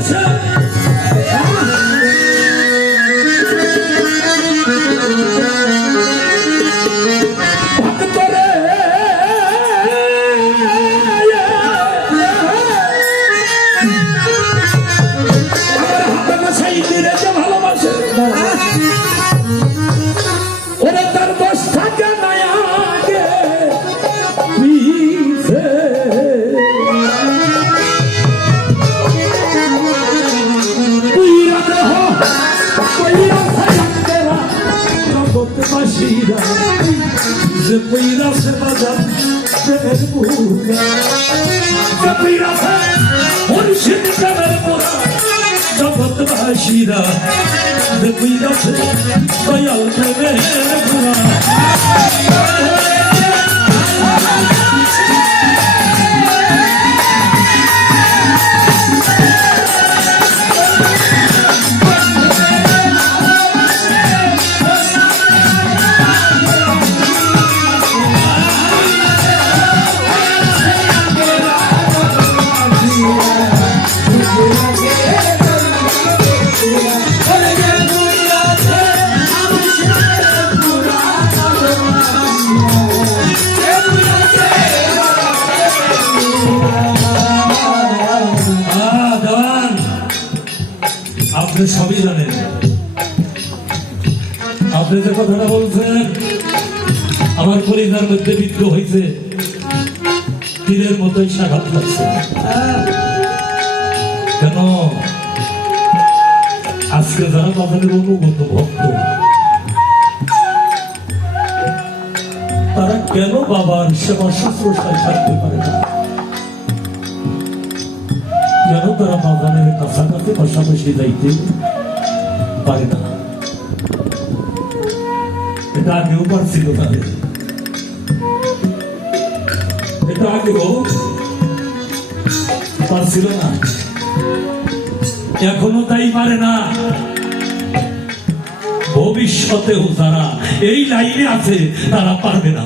ভালোবাসে ভক্তরে আমার হাতে বসাই দিলে যে ভালোবাসে ওরা তার দোষ থাকে না আগে পিছে যে পইরা সে বাজার প্রেমের বুড়া যে পইরা সে মুর্শিদ প্রেমের বুড়া জগৎবাসীরা যে পইরা সে দয়াল প্রেমের বুড়া আপনি সবই জানেন আপনি যে কথাটা বলছেন আমার পরিবার মধ্যে বিদ্রোহ হয়েছে তীরের মতোই সাঘাত লাগছে কেন আজকে যারা বাজারের অনুগত ভক্ত তারা কেন বাবার সেবা শুশ্রূষায় থাকতে পারে না কেন তারা বাগানের কাছাকাছি পাশাপাশি যাইতে পারে না এটা আগেও পারছিল তাদের এটা আগেও পারছিল না এখনো তাই পারে না ভবিষ্যতেও যারা এই লাইনে আছে তারা পারবে না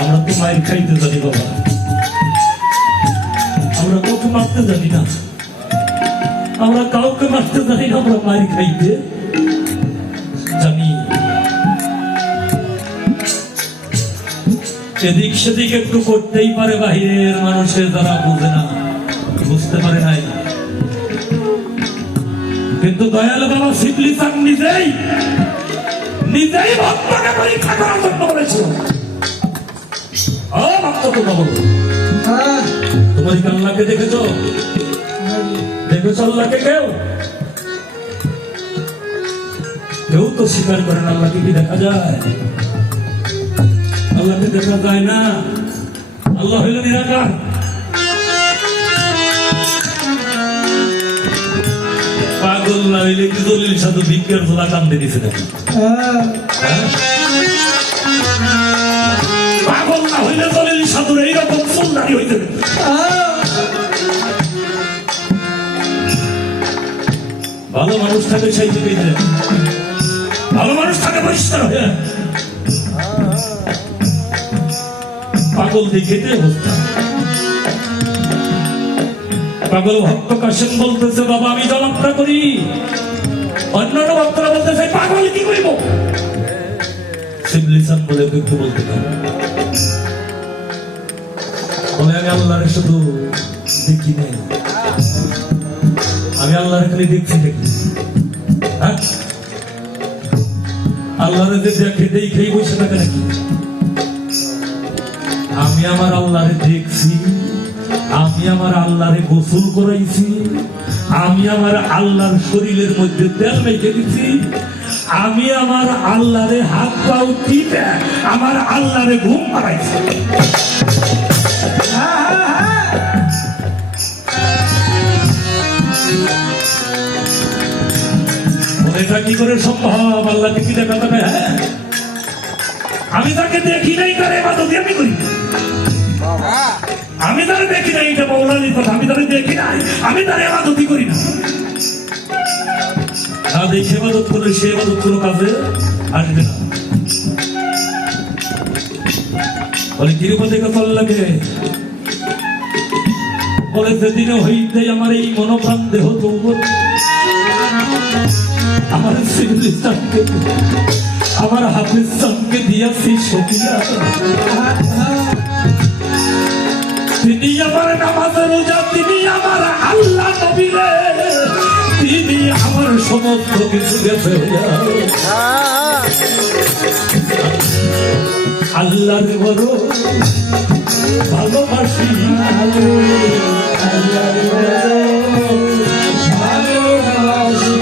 আমরা তো মায়ের খাইতে জানি বাবা আমরা কাউকে মারতে জানি না আমরা কাউকে মারতে জানি না আমরা মায়ের খাইতে জানি এদিক সেদিক একটু করতেই পারে বাহিরের মানুষের যারা বুঝে না বুঝতে পারে নাই কিন্তু দয়াল বাবা শিবলি চান নিজেই ভক্তকে পরীক্ষা করার জন্য বলেছিল তোমার আল্লাহকে দেখেছো আল্লাহকে কেউ তো স্বীকার করেন আল্লাহকে কি দেখা যায় আল্লাহকে দেখা যায় না আল্লাহ হইল নিরাকার পাগল না হইলে কি দলিল সাধু ভিক্ষার ঝোলা কান্দে দিছে নাকি পাগল না হইলে দলিল সাধুর এইরকম সুন্দরী হইতে ভালো মানুষ থাকে সেই দিকে ভালো মানুষ থাকে পরিষ্কার হয়ে পাগল দেখে অবস্থা পাগল ভক্ত কাশেম বলতেছে বাবা আমি জলাপটা করি অন্যান্য ভক্তরা বলতেছে পাগল কি করিব শিবলিসান বলে একটু বলতে পারে বলে আমি আল্লাহরে শুধু দেখি নাই আমি আল্লাহরে খালি দেখছি হ্যাঁ আল্লাহরে যে দেখে দেখেই বসে থাকে নাকি আমি আমার আল্লাহরে দেখছি আমি আমার আল্লাহরে গোসল করাইছি আমি আমার আল্লাহর শরীরের মধ্যে তেল মেখে দিছি আমি আমার আল্লাহরে হাত পাও টিপে আমার আল্লাহরে ঘুম পাড়াইছি এটা কি করে সম্ভব আল্লাহকে কি দেখা যাবে হ্যাঁ আমি তাকে দেখি নাই তার ইবাদত আমি করি আমি তারে দেখি নাই এটা মৌলানির কথা আমি তারে দেখি নাই আমি তার ইবাদতই করি না না দেখে ইবাদত করলে সে ইবাদত কোনো কাজে আসবে না বলে তিরুপতি কত লাগে? বলে সেদিন হইতে আমার এই মনোপ্রাণ দেহ যৌবন আমার সিভিল ইসলামকে আমার হাফিজ সামকে দিয়াছি সকিয়া। তিনি আমার নামাজ রোজা, তিনি আমার আল্লাহ নবীরে, তিনি আমার সমস্ত কিছু গেছে হইয়া। আল্লাহর বড় ভালোবাসি, আল্লাহর বড় ভালোবাসি।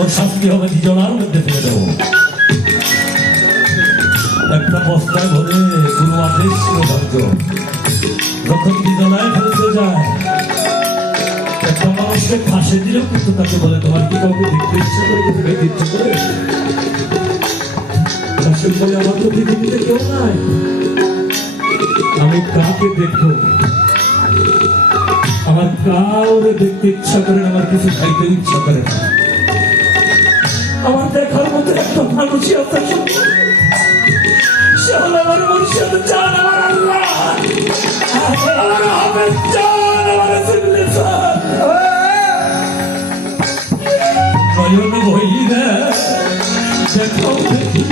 ওর শাস্তি হবে দুজনার মধ্যে ফেলে দেবো। একটা বস্তায় ভরে কোনো আদেশ যখন দুজনায় ফেলতে যায়, একটা মানুষকে ফাঁসে দিলেও কিন্তু তাকে বলে তোমার কি কাউকে দেখতে ইচ্ছে করে, কিন্তু দেখতে ইচ্ছে করে বলে আমার তো পৃথিবীতে কেউ নাই, আমি কাকে দেখবো? আমার কাউরে দেখতে ইচ্ছা করে না, আমার কিছু খাইতে ইচ্ছা করে না। আমার দেখার মতো একটা মানুষই আছে, সে হলো আমার মুর্শিদ জান, আমার আল্লাহ, আমার হাফেজ জান, আমার সিভিলিসান। নয়ন ভৈরা দেখো দেখি,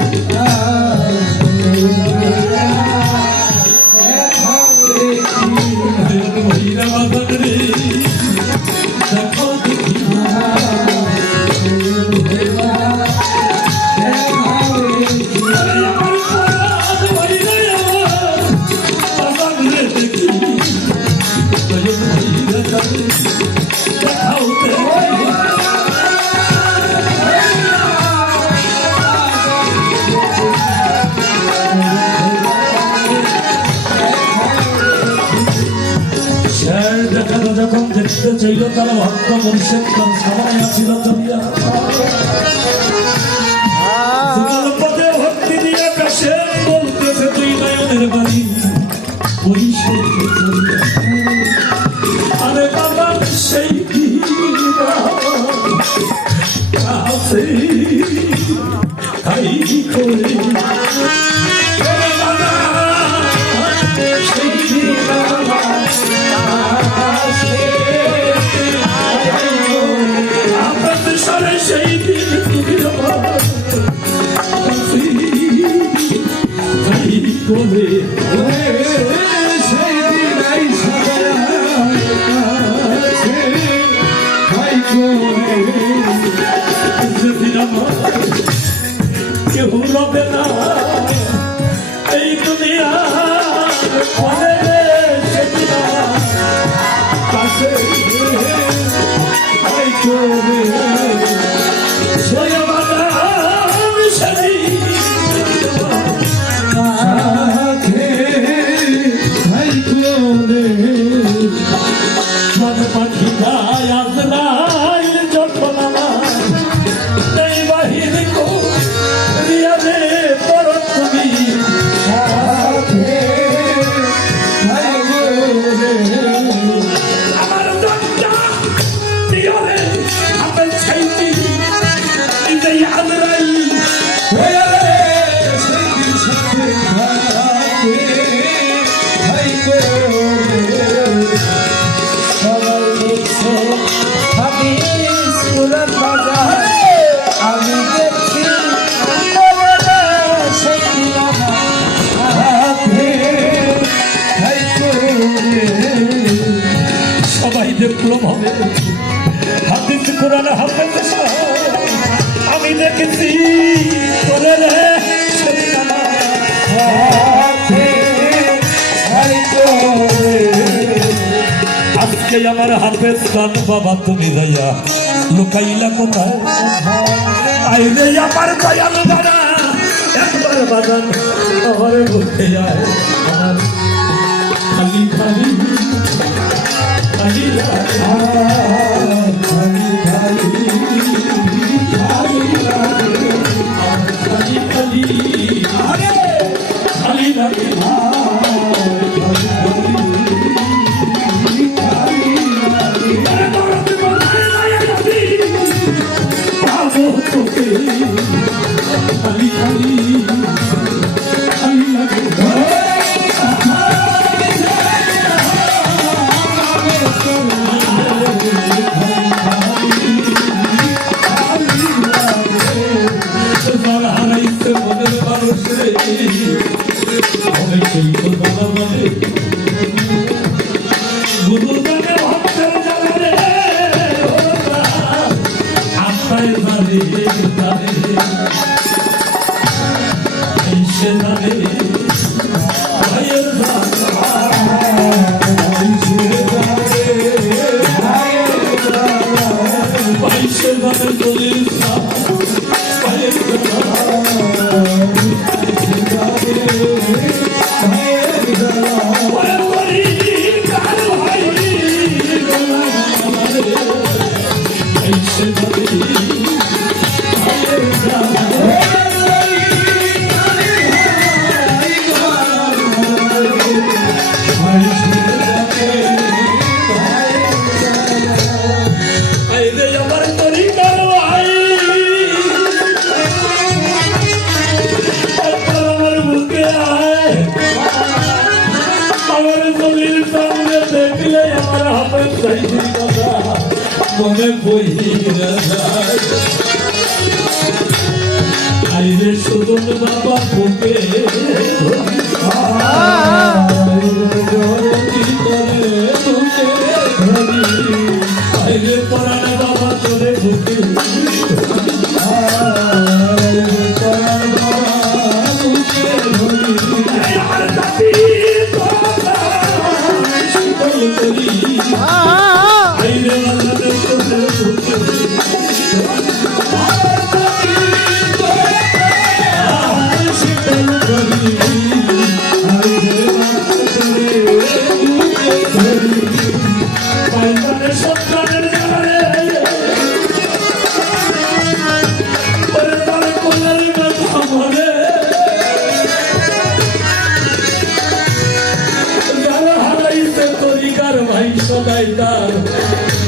নয়ন ভৈরা বাদন রে দেখো দেখি, যখন দেখতে চাইল তারা ভক্ত মুর্শিদ তার সবাই আছিল চলিয়া, পথে ভক্তি দিয়া কাছে বলতেছে তুই নয়নের বাড়ি পরিষ্কার। আরে বাবা সেই আছে তাই করে সেই দিন তুমি আমার করে সেই দিন যেদিন আমার কেউ রবে না এই দুনিয়ার সেদিন কাছে পাখি গায় আজরাইল যখন আমার এই বাহিনী রে পর তুমি আমার দরজা দিও রে আপন ছাইতি এই আজরাইল সবাই ডিপ্লোম হবে হাদিস কোরআন হাফেজ আমি দেখেছি তোরে রে আজকে আমার হাফেজ খান বাবা তুমি যাইয়া লুকাইলা কোথায় আইলে আমার দয়াল বাবা একবার বাজান আমার বুকে যায় আমার খালি খালি খালি খালি খালি খালি খালি লাগে খালি খালি খালি লাগে হারাইছে মনের মানুষ রে সেই কথা বলে গুরু জানে ভক্তের জানে আত্মায় জানে জানে সে জানে ভাইয়ের বাইশে জানে দলিল ভাইয়ের মনে বইরা যায় আইরে সুদন বাবা বুকে আইরে পরাণ বাবা তোরে বুকে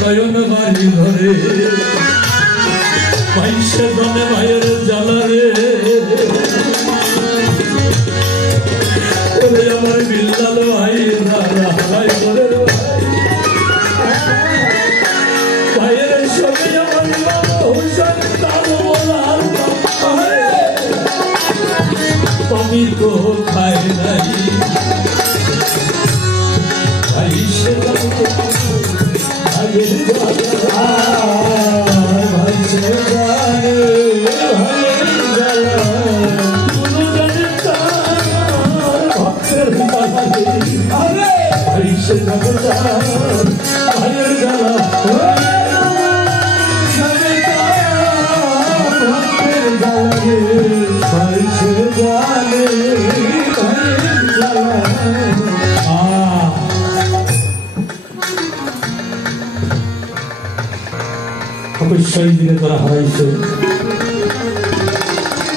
নয়ন বাড়ি ধরে বাইশে জনে ভাইয়ের জ্বালারে ওরে আমার বিল্লাল ভাই ভাই করে ভাইয়ের সঙ্গে আমার হোসেন আমি তো খাই নাই বাইশে অবশ্যই দিনে তারা হারাইছে।